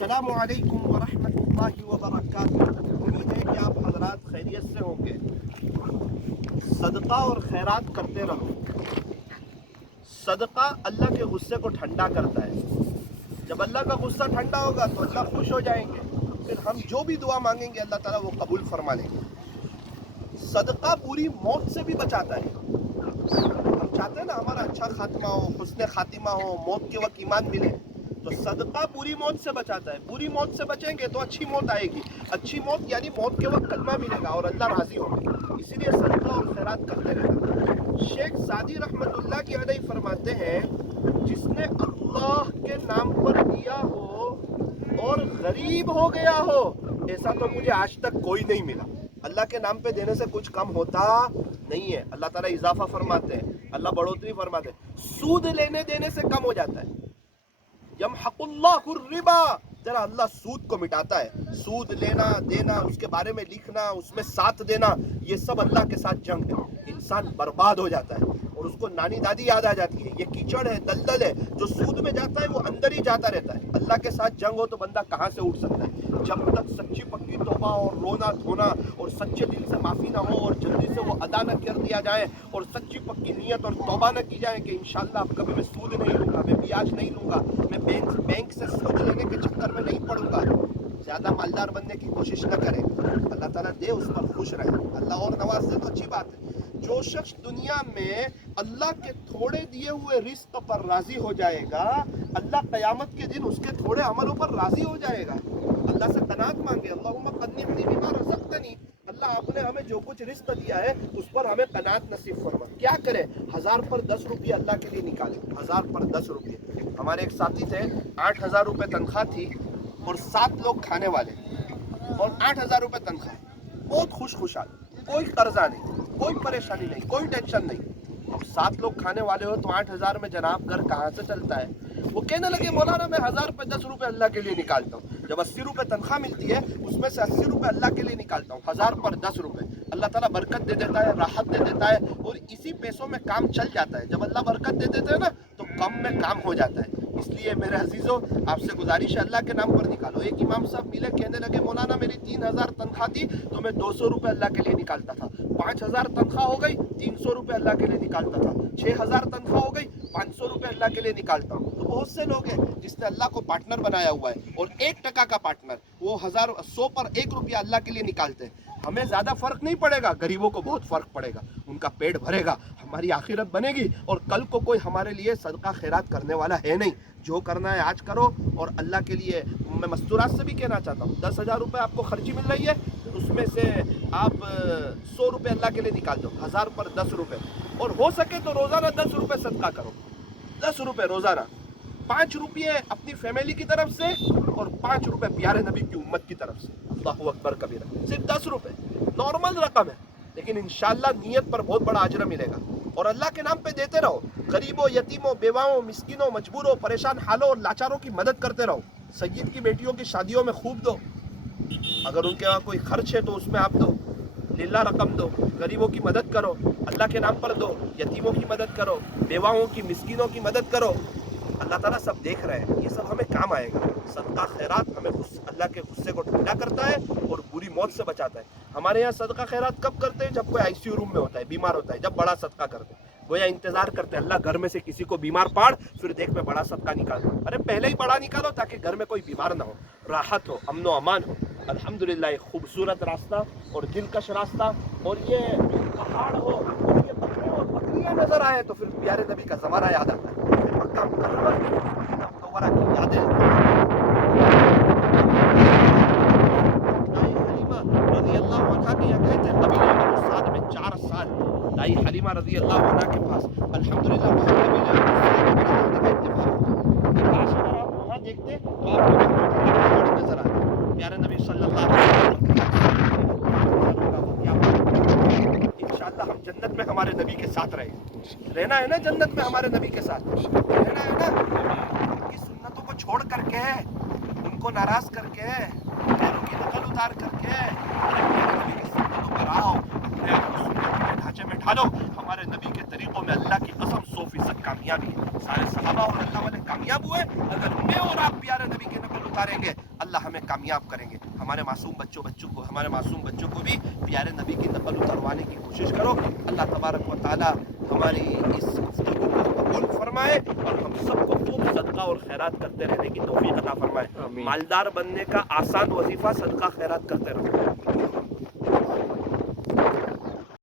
السلام علیکم ورحمۃ اللہ وبرکاتہ۔ امید ہے کہ آپ حضرات خیریت سے ہوں گے۔ صدقہ اور خیرات کرتے رہو۔ صدقہ اللہ کے غصے کو ٹھنڈا کرتا ہے۔ جب اللہ کا غصہ ٹھنڈا ہوگا تو اللہ خوش ہو جائیں گے، پھر ہم جو بھی دعا مانگیں گے اللہ تعالیٰ وہ قبول فرما لیں گے۔ صدقہ بری موت سے بھی بچاتا ہے۔ ہم چاہتے ہیں نا ہمارا اچھا خاتمہ ہو، حسن خاتمہ ہو، موت کے وقت ایمان ملے، تو صدقہ بری موت سے بچاتا ہے۔ بری موت سے بچیں گے تو اچھی موت آئے گی۔ اچھی موت یعنی موت کے وقت کلمہ ملے گا اور اللہ راضی ہوگا۔ اسی لیے صدقہ اور خیرات کرتے رہنا۔ شیخ سعدی رحمۃ اللہ کی علیہ فرماتے ہیں، جس نے اللہ کے نام پر دیا ہو اور غریب ہو گیا ہو، ایسا تو مجھے آج تک کوئی نہیں ملا۔ اللہ کے نام پہ دینے سے کچھ کم ہوتا نہیں ہے، اللہ تعالیٰ اضافہ فرماتے ہیں، اللہ بڑھوتری فرماتے ہیں۔ سود لینے دینے سے کم ہو جاتا ہے۔ یمحق اللہ الربا، ذرا اللہ سود کو مٹاتا ہے۔ سود لینا دینا، اس کے بارے میں لکھنا، اس میں ساتھ دینا، یہ سب اللہ کے ساتھ جنگ ہے۔ انسان برباد ہو جاتا ہے اور اس کو نانی دادی یاد آ جاتی ہے۔ یہ کیچڑ ہے، دلدل ہے، جو سود میں جاتا ہے وہ اندر ہی جاتا رہتا ہے۔ اللہ کے ساتھ جنگ ہو تو بندہ کہاں سے اٹھ سکتا ہے؟ جب تک سچی پکی توبہ اور رونا دھونا اور سچے دل سے معافی نہ ہو اور جلدی سے وہ ادا نہ کر دیا جائے اور سچی پکی نیت اور توبہ نہ کی جائے کہ انشاءاللہ اب کبھی میں سود نہیں لوں گا، میں بیاج نہیں لوں گا، میں بینک سے سود لینے کے چکر میں نہیں پڑوں گا، زیادہ مالدار بننے کی کوشش نہ کریں۔ اللہ تعالیٰ دے اس پر خوش رہے، اللہ اور نواز دے تو اچھی بات ہے۔ جو شخص دنیا میں اللہ کے تھوڑے دیے ہوئے رزق پر راضی ہو جائے گا، اللہ قیامت کے دن اس کے تھوڑے عملوں پر راضی ہو جائے گا۔ اللہ سے قناعت مانگے، اللہم قنعنی بما رزقتنی، اللہ آپ نے ہمیں جو کچھ رزق دیا ہے اس پر ہمیں قناعت نصیب فرما۔ کیا کرے؟ 1000 پر 10 روپیہ اللہ کے لیے نکالے، 1000 پر 10 روپیہ۔ ہمارے ایک ساتھی تھے، 8000 روپے تنخواہ تھی اور 7 لوگ کھانے والے اور 8000 روپے تنخواہ، بہت خوشحال، کوئی قرضہ نہیں، کوئی پریشانی نہیں، کوئی ٹینشن نہیں۔ اب 7 لوگ کھانے والے ہو تو 8000 میں جناب گھر کہاں سے چلتا ہے؟ وہ کہنے لگے مولانا میں 1000 پہ 10 روپے اللہ کے لیے نکالتا ہوں۔ جب 80 روپے تنخواہ ملتی ہے اس میں سے 80 روپے اللہ کے لیے نکالتا ہوں، 1000 پر 10 روپے۔ اللہ تعالیٰ برکت دے دیتا ہے، راحت دے دیتا ہے اور اسی پیسوں میں کام چل جاتا ہے۔ جب اللہ برکت دے دیتے ہیں نا تو کم میں کام ہو جاتا ہے۔ اس لیے میرے عزیزوں آپ سے گزارش ہے اللہ کے نام پر نکالو۔ ایک امام صاحب ملے، کہنے لگے مولانا میری 3000 تنخواہ تھی تو میں 200 روپے اللہ کے لیے نکالتا تھا، 5000 تنخواہ ہو گئی 300 روپے اللہ کے لیے نکالتا تھا، 6000 تنخواہ ہو گئی 500 روپے اللہ کے لیے نکالتا ہوں۔ تو بہت سے لوگ ہیں جس نے اللہ کو پارٹنر بنایا ہوا ہے اور 1% کا پارٹنر، وہ 100 پر 1 روپیہ اللہ کے لیے نکالتے ہیں۔ ہمیں زیادہ فرق نہیں پڑے گا، غریبوں کو بہت فرق پڑے گا، ان کا پیٹ بھرے گا، ہماری آخرت بنے گی اور کل کو کوئی ہمارے لیے صدقہ خیرات کرنے والا ہے نہیں۔ جو کرنا ہے آج کرو اور اللہ کے لیے میں مستورات سے بھی کہنا چاہتا ہوں، 10,000 روپے آپ کو خرچی مل رہی ہے، اس میں سے آپ 100 روپے اللہ کے لیے نکال دو، 1000 پر 10 روپے، اور ہو سکے تو روزانہ 10 روپے صدقہ کرو، 10 روپے روزانہ، 5 روپے اپنی فیملی کی طرف سے اور 5 روپے پیارے نبی کی امت کی طرف سے۔ اللہ اکبر کبیرہ، صرف 10 روپے نارمل رقم ہے، لیکن انشاءاللہ نیت پر بہت بڑا اجر ملے گا۔ اور اللہ کے نام پہ دیتے رہو، غریبوں، یتیموں، بیواؤں، مسکینوں، مجبوروں، پریشان حالوں اور لاچاروں کی مدد کرتے رہو۔ سید کی بیٹیوں کی شادیوں میں خوب دو، اگر ان کے وہاں کوئی خرچ ہے تو اس میں آپ دو، للہ رقم دو، غریبوں کی مدد کرو، اللہ کے نام پر دو، یتیموں کی مدد کرو، بیواؤں کی، مسکینوں کی مدد کرو۔ اللہ تعالیٰ سب دیکھ رہے ہیں، یہ سب ہمیں کام آئے گا۔ صدقہ خیرات ہمیں اللہ کے غصے کو ٹھنڈا کرتا ہے اور بری موت سے بچاتا ہے۔ ہمارے یہاں صدقہ خیرات کب کرتے ہیں؟ جب کوئی ICU روم میں ہوتا ہے، بیمار ہوتا ہے، جب بڑا صدقہ کرتے ہیں۔ گویا انتظار کرتے ہیں اللہ گھر میں سے کسی کو بیمار پاڑ، پھر دیکھ میں بڑا صدقہ نکالتا ہوں۔ ارے پہلے ہی بڑا نکالو تاکہ گھر میں کوئی بیمار نہ ہو، راحت ہو، امن و امان ہو۔ الحمدللہ ایک خوبصورت راستہ اور دلکش راستہ، اور یہ پہاڑ ہو اور یہ بکرے اور بکریاں نظر آئے تو پھر پیارے نبی کا زمانہ یاد آتا ہے، پھر مکہ مکرمہ منورہ کی یادیں۔ دائی حلیمہ رضی اللہ عنہ کے یہاں گئے تھے قبیلہ بنو سعد میں 4 سال، دائی حلیمہ رضی اللہ عنہ کے پاس الحمدللہ وہاں قبیلہ بنو سعد میں رہنے کا اتفاق تھا۔ کاش اگر آپ وہاں دیکھتے تو آپ کو پہاڑ نظر آتے۔ پیارے نبی صلی اللہ علیہ وسلم انشاءاللہ ہم جنت میں ہمارے نبی کے ساتھ رہیں، رہنا ہے نا جنت میں ہمارے نبی کے ساتھ، رہنا ہے نا۔ ان کی سنتوں کو چھوڑ کر کے، ان کو ناراض کر کے، پیروں کی نقل اتار کر کے ہمارے نبی کی سنتوں پر آؤ، اپنے آپ کو سنتوں کے ڈھانچے میں ڈھالو۔ ہمارے نبی کے طریقوں میں اللہ کی قسم 100% کامیابی ہے۔ سارے صحابہ اور اللہ والے کامیاب ہوئے، اگر میں اور آپ پیارے نبی کی نقل اتاریں گے کامیاب کریں گے. ہمارے معصوم بچوں کو بھی پیارے نبی کی نقل اتروانے کی کوشش کرو. اللہ تبارک و تعالی ہماری اس گفتگو کو قبول فرمائے اور ہم سب کو خوب صدقہ اور خیرات کرتے رہنے کی توفیق عطا فرمائے. مالدار بننے کا آسان وظیفہ صدقہ خیرات کرتے رہو.